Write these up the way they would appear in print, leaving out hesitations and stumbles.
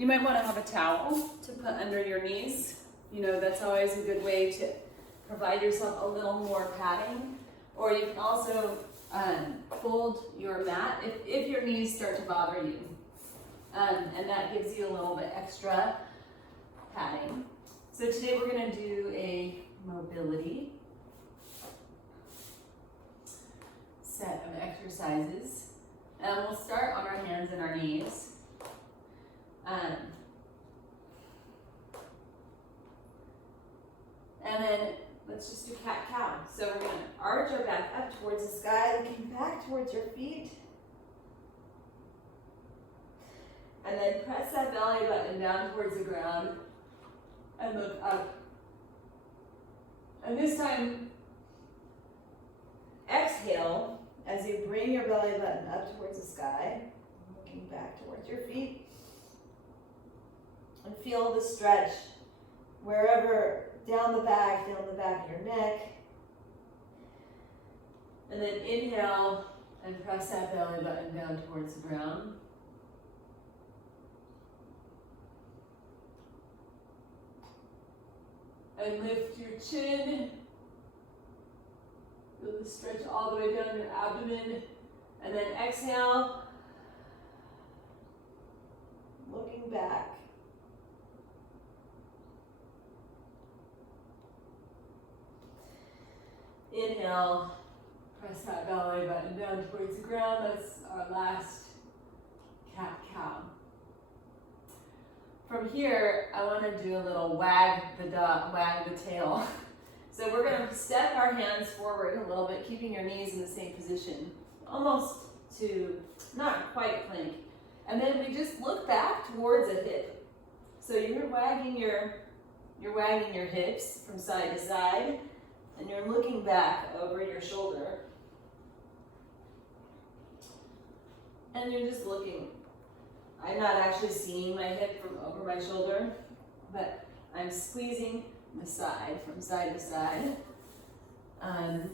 You might want to have a towel to put under your knees. You know, that's always a good way to provide yourself a little more padding. Or you can also fold your mat if your knees start to bother you. And that gives you a little bit extra padding. So today we're going to do a mobility set of exercises. And we'll start on our hands and our knees. And then let's just do cat-cow. So we're going to arch our back up towards the sky, looking back towards your feet. And then press that belly button down towards the ground and look up. And this time, exhale as you bring your belly button up towards the sky, looking back towards your feet. And feel the stretch wherever, down the back of your neck. And then inhale and press that belly button down towards the ground. And lift your chin. Feel the stretch all the way down your abdomen. And then exhale. Looking back. Inhale, press that belly button down towards the ground. That's our last cat-cow. From here, I want to do a little wag the tail. So we're going to step our hands forward a little bit, keeping your knees in the same position, almost to not quite plank. And then we just look back towards a hip. So you're wagging your hips from side to side. And you're looking back over your shoulder. And you're just looking. I'm not actually seeing my hip from over my shoulder, but I'm squeezing the side from side to side. And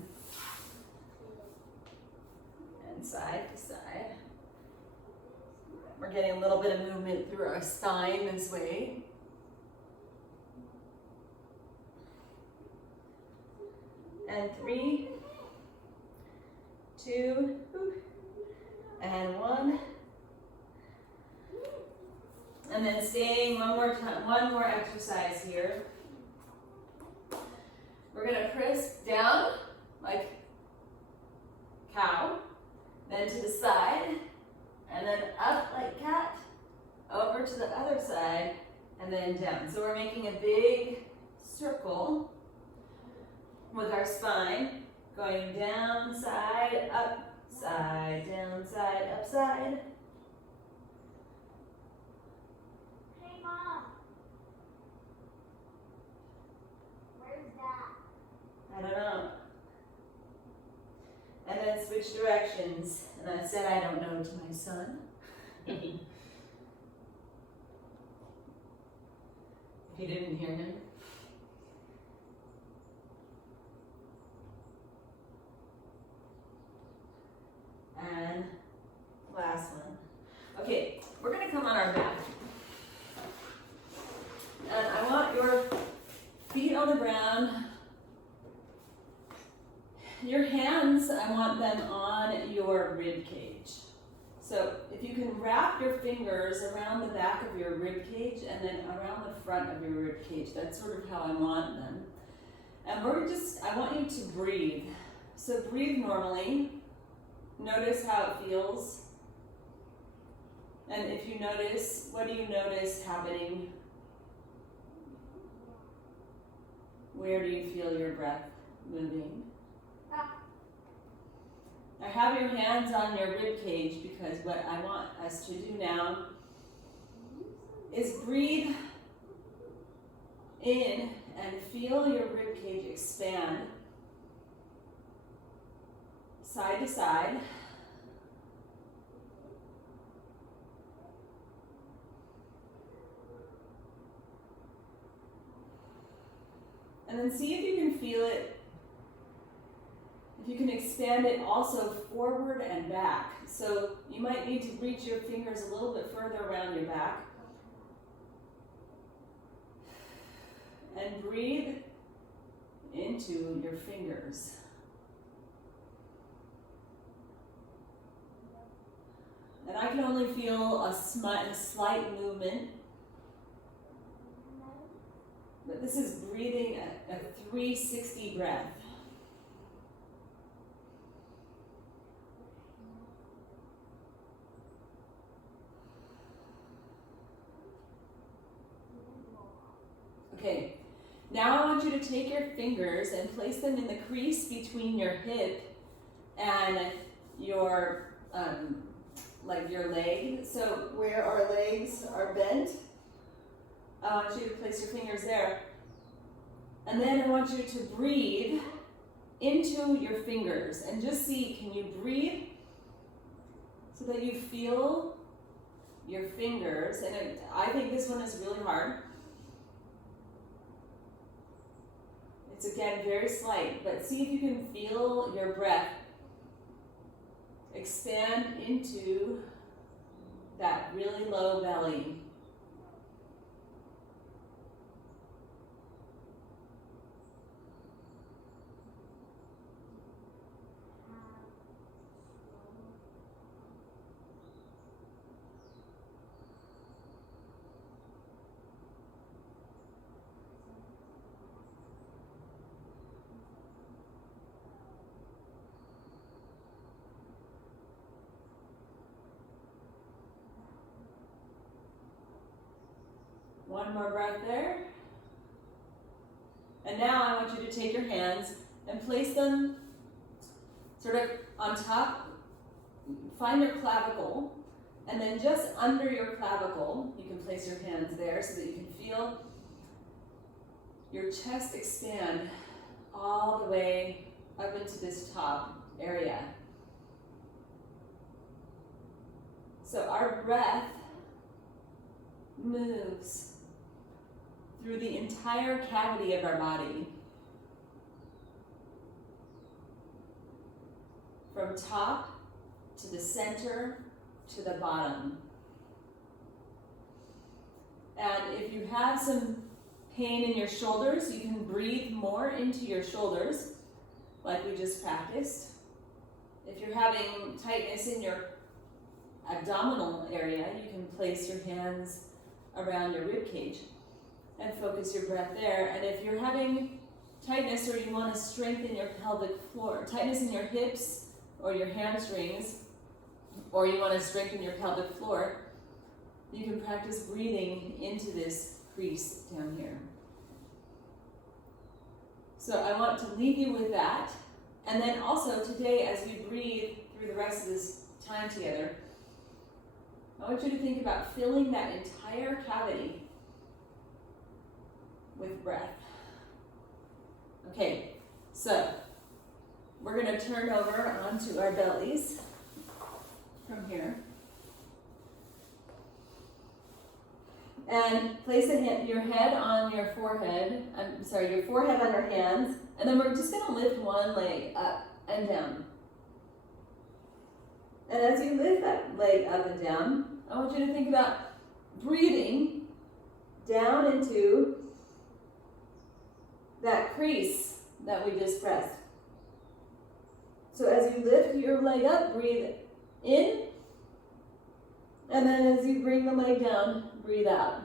side to side. We're getting a little bit of movement through our spine this way. And 3, 2, and 1. And then staying one more time, one more exercise here. We're going to press down like cow, then to the side, and then up like cat, over to the other side, and then down. So we're making a big circle with our spine, going down, side, up, side, down, side, up, side. Hey, Mom. Where's that? I don't know. And then switch directions. And I said I don't know to my son. If you didn't hear him. And last one. Okay, we're going to come on our back. And I want your feet on the ground. Your hands, I want them on your rib cage. So if you can wrap your fingers around the back of your rib cage and then around the front of your rib cage, that's sort of how I want them. And I want you to breathe. So breathe normally. Notice how it feels. And if you notice, what do you notice happening? Where do you feel your breath moving? Now have your hands on your rib cage, because what I want us to do now is breathe in and feel your rib cage expand side to side. And then see if you can feel it, if you can expand it also forward and back. So you might need to reach your fingers a little bit further around your back. And breathe into your fingers. And I can only feel a slight movement. But this is breathing a 360 breath. Okay, now I want you to take your fingers and place them in the crease between your hip and your your leg. So where our legs are bent, I want you to place your fingers there. And then I want you to breathe into your fingers and just see, can you breathe so that you feel your fingers? And I think this one is really hard. It's again very slight, but see if you can feel your breath expand into that really low belly. One more breath there. And now I want you to take your hands and place them sort of on top. Find your clavicle, and then just under your clavicle, you can place your hands there so that you can feel your chest expand all the way up into this top area. So our breath moves through the entire cavity of our body. From top to the center to the bottom. And if you have some pain in your shoulders, you can breathe more into your shoulders, like we just practiced. If you're having tightness in your abdominal area, you can place your hands around your rib cage and focus your breath there. And if you're having tightness or you want to strengthen your pelvic floor, tightness in your hips or your hamstrings, or you want to strengthen your pelvic floor, you can practice breathing into this crease down here. So I want to leave you with that. And then also today, as we breathe through the rest of this time together, I want you to think about filling that entire cavity with breath. Okay, so we're going to turn over onto our bellies from here. And place your head on your forehead, your forehead on your hands, and then we're just going to lift one leg up and down. And as you lift that leg up and down, I want you to think about breathing down into that crease that we just pressed. So as you lift your leg up, breathe in, and then as you bring the leg down, breathe out.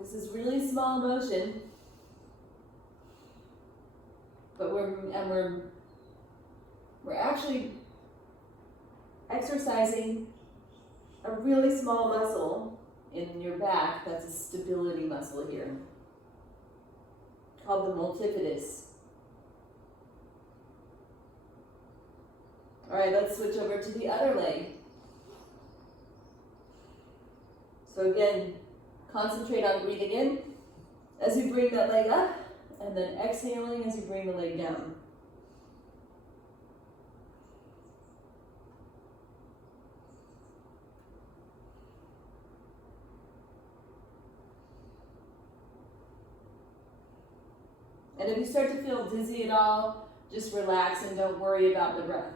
This is really small motion, but we're actually exercising a really small muscle in your back. That's a stability muscle here, called the multifidus. All right, let's switch over to the other leg. So again, concentrate on breathing in as you bring that leg up, and then exhaling as you bring the leg down. And if you start to feel dizzy at all, just relax and don't worry about the breath.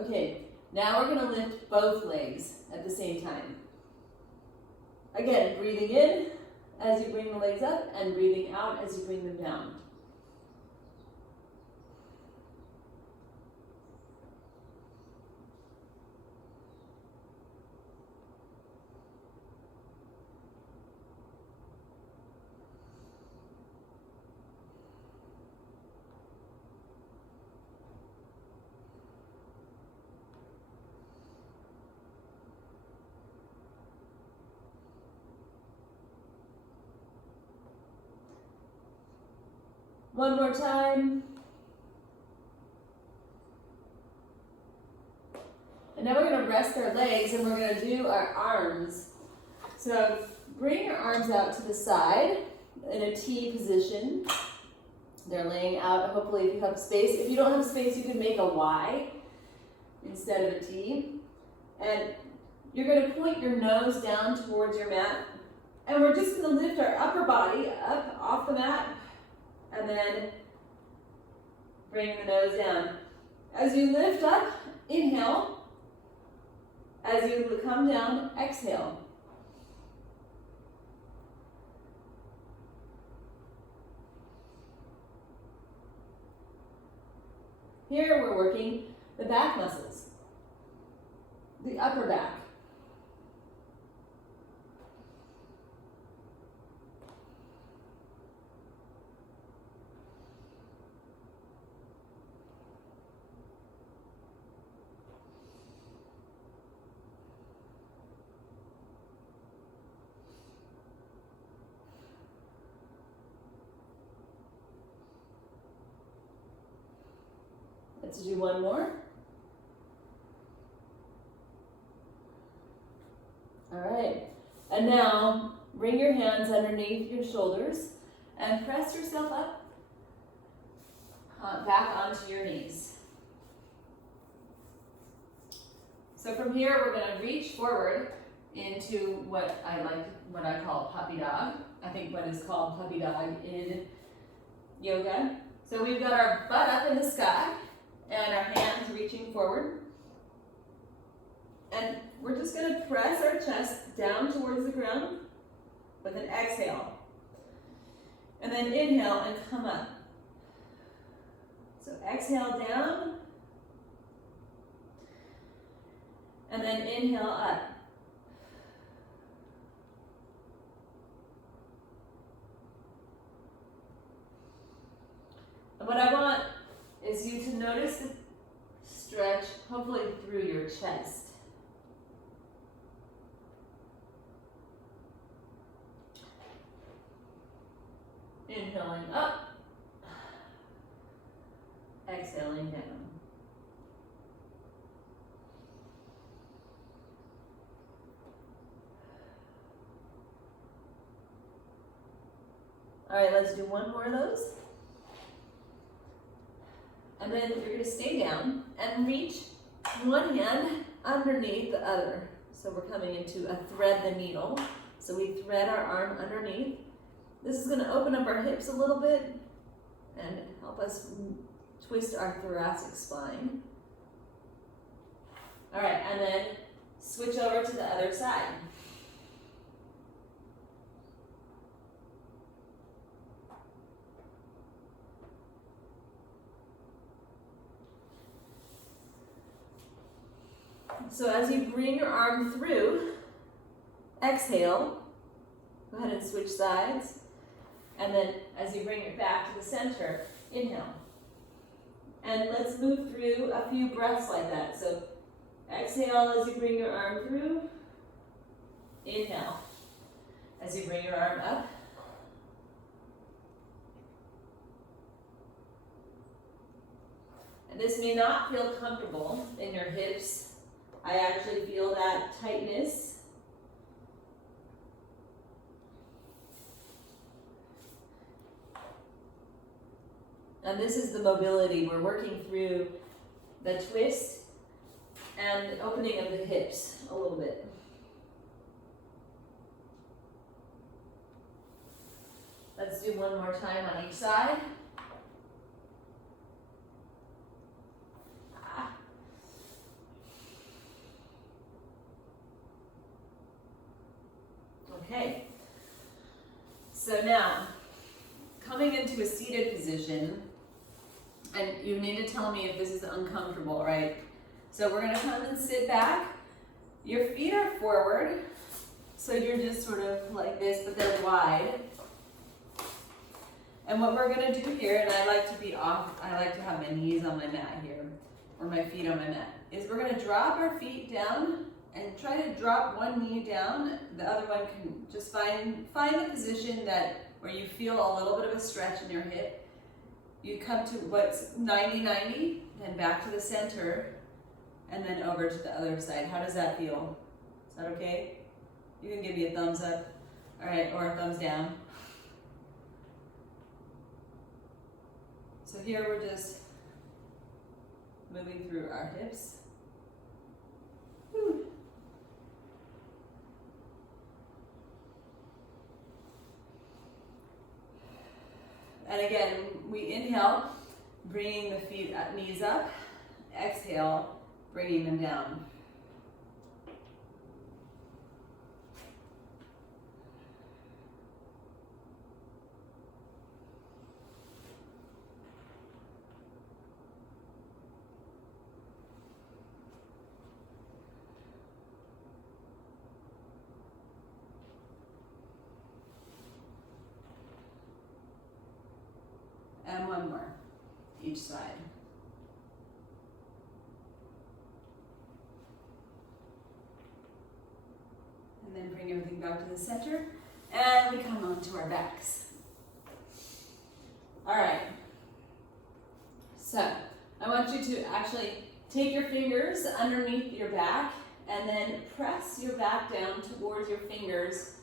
Okay, now we're gonna lift both legs at the same time. Again, breathing in as you bring the legs up and breathing out as you bring them down. One more time. And now we're going to rest our legs and we're going to do our arms. So bring your arms out to the side in a T position. They're laying out, hopefully if you have space. If you don't have space, you can make a Y instead of a T. And you're going to point your nose down towards your mat. And we're just going to lift our upper body up off the mat. And then bring the nose down. As you lift up, inhale. As you come down, exhale. Here we're working the back muscles, the upper back. Let's do one more. All right. And now bring your hands underneath your shoulders and press yourself up back onto your knees. So from here, we're going to reach forward into what I call puppy dog. I think what is called puppy dog in yoga. So we've got our butt up in the sky and our hands reaching forward. And we're just going to press our chest down towards the ground with an exhale. And then inhale and come up. So exhale down. And then inhale up. And what I want is you to notice the stretch, hopefully through your chest. Inhaling up, exhaling down. All right, let's do one more of those. And then you're going to stay down and reach one hand underneath the other. So we're coming into a thread the needle. So we thread our arm underneath. This is going to open up our hips a little bit and help us twist our thoracic spine. All right, and then switch over to the other side. So as you bring your arm through, exhale, go ahead and switch sides. And then as you bring it back to the center, inhale. And let's move through a few breaths like that. So exhale as you bring your arm through. Inhale as you bring your arm up. And this may not feel comfortable in your hips. I actually feel that tightness. And this is the mobility. We're working through the twist and opening of the hips a little bit. Let's do one more time on each side. So now, coming into a seated position, and you need to tell me if this is uncomfortable, right? So we're gonna come and sit back. Your feet are forward, so you're just sort of like this, but they're wide. And what we're gonna do here, and I like to have my knees on my mat here, or my feet on my mat, is we're gonna drop our feet down and try to drop one knee down. The other one can just find the position where you feel a little bit of a stretch in your hip. You come to what's 90-90, then back to the center, and then over to the other side. How does that feel? Is that okay? You can give me a thumbs up, all right, or a thumbs down. So here we're just moving through our hips. Whew. And again, we inhale, bringing the knees up. Exhale, bringing them down. And one more, each side. And then bring everything back to the center, and we come onto our backs. All right. So I want you to actually take your fingers underneath your back and then press your back down towards your fingers.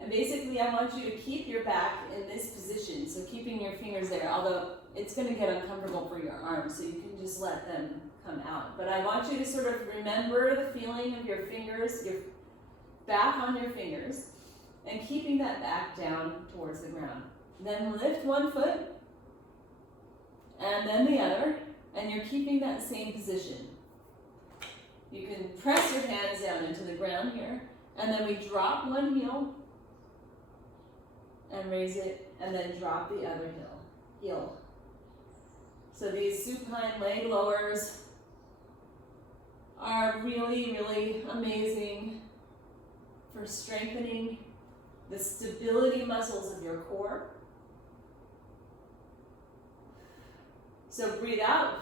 And basically, I want you to keep your back in this position, so keeping your fingers there, although it's going to get uncomfortable for your arms, so you can just let them come out. But I want you to sort of remember the feeling of your fingers, your back on your fingers, and keeping that back down towards the ground. Then lift one foot, and then the other, and you're keeping that same position. You can press your hands down into the ground here, and then we drop one heel, and raise it, and then drop the other heel. So these supine leg lowers are really, really amazing for strengthening the stability muscles of your core. So breathe out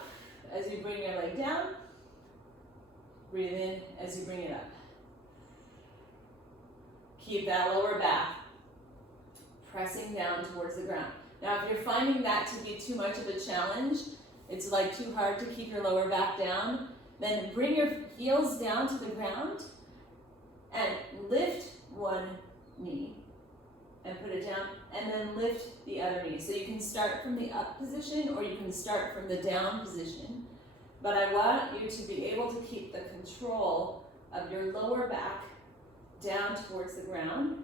as you bring your leg down. Breathe in as you bring it up. Keep that lower back pressing down towards the ground. Now, if you're finding that to be too much of a challenge, it's like too hard to keep your lower back down, then bring your heels down to the ground and lift one knee and put it down, and then lift the other knee. So you can start from the up position or you can start from the down position. But I want you to be able to keep the control of your lower back down towards the ground.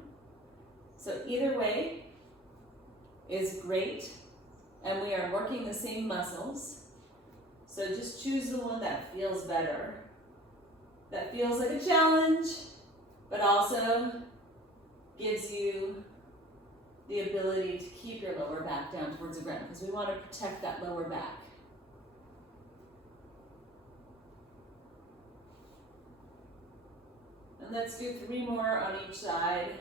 So either way is great, and we are working the same muscles. So just choose the one that feels better, that feels like a challenge, but also gives you the ability to keep your lower back down towards the ground, because we want to protect that lower back. And let's do 3 more on each side.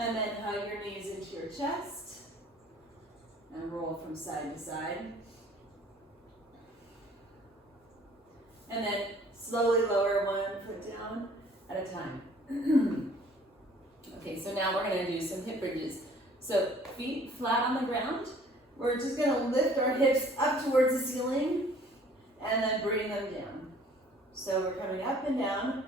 And then hug your knees into your chest and roll from side to side. And then slowly lower one foot down at a time. Okay, so now we're going to do some hip bridges. So feet flat on the ground. We're just going to lift our hips up towards the ceiling and then bring them down. So we're coming up and down.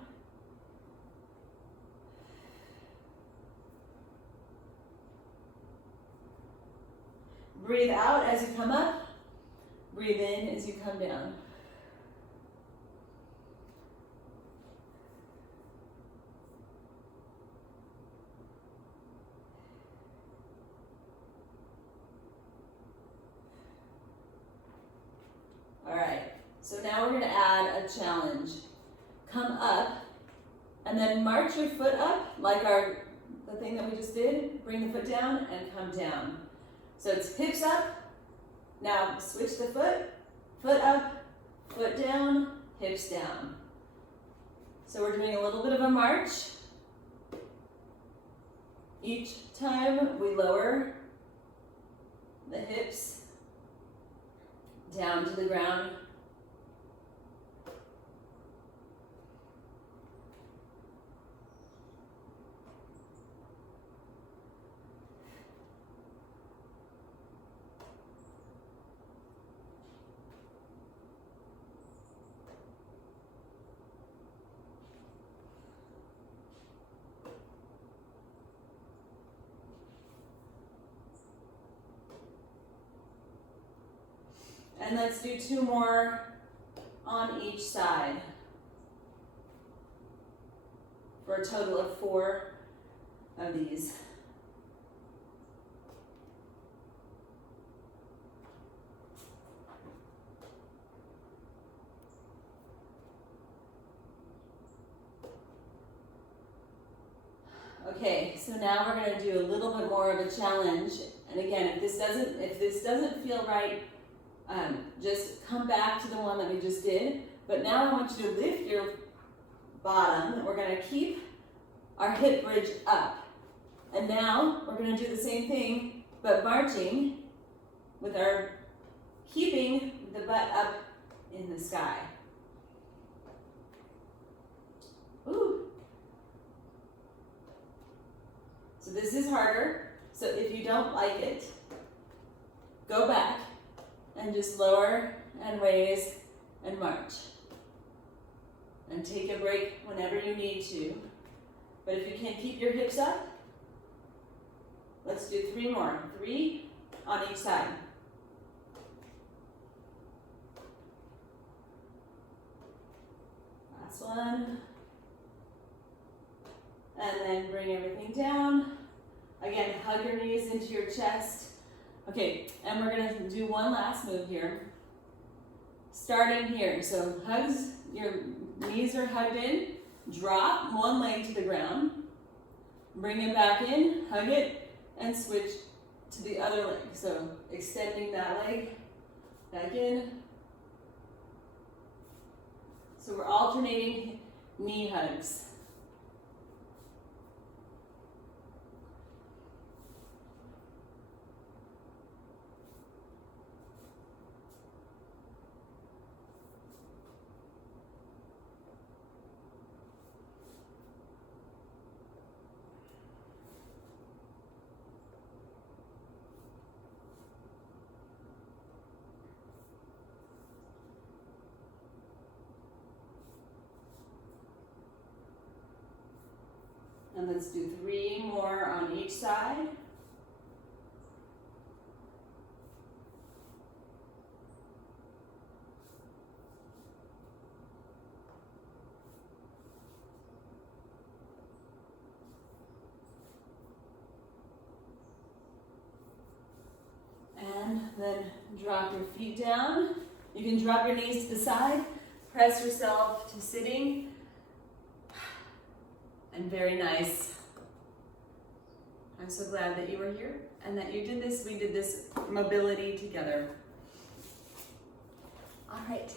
Breathe out as you come up. Breathe in as you come down. now we're gonna add a challenge. Come up, and then march your foot up, like the thing that we just did. Bring the foot down and come down. So it's hips up. Now switch the foot up, foot down, hips down. So we're doing a little bit of a march. Each time we lower the hips down to the ground. And let's do 2 more on each side for a total of 4 of these. Okay, so now we're going to do a little bit more of a challenge. And again, if this doesn't feel right, just come back to the one that we just did. But now I want you to lift your bottom. We're going to keep our hip bridge up. And now we're going to do the same thing, but marching with our, keeping the butt up in the sky. Ooh. So this is harder. So if you don't like it, go back and just lower and raise and march. And take a break whenever you need to. But if you can't keep your hips up, let's do 3 more. 3 on each side. Last one. And then bring everything down. Again, hug your knees into your chest. Okay, and we're gonna do one last move here. Starting here, so hugs, your knees are hugged in, drop one leg to the ground, bring it back in, hug it, and switch to the other leg. So extending that leg back in. So we're alternating knee hugs. And let's do 3 more on each side. And then drop your feet down. You can drop your knees to the side, press yourself to sitting. And very nice. I'm so glad that you were here and that you did this. We did this mobility together. All right.